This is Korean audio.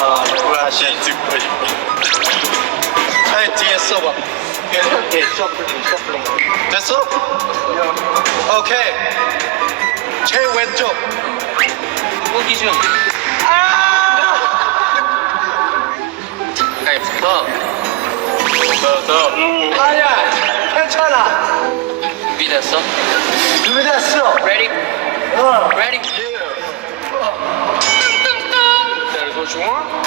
다시 듣고 싶어. 아니 뒤에 써봐. 이렇게 셔플링. 됐어? 오케이. 제일 왼쪽. 호기심. 가위부터. 더. 아니야. 괜찮아. 준비됐어? 준비됐어. Ready? 어. Ready? 자, 이거 중앙.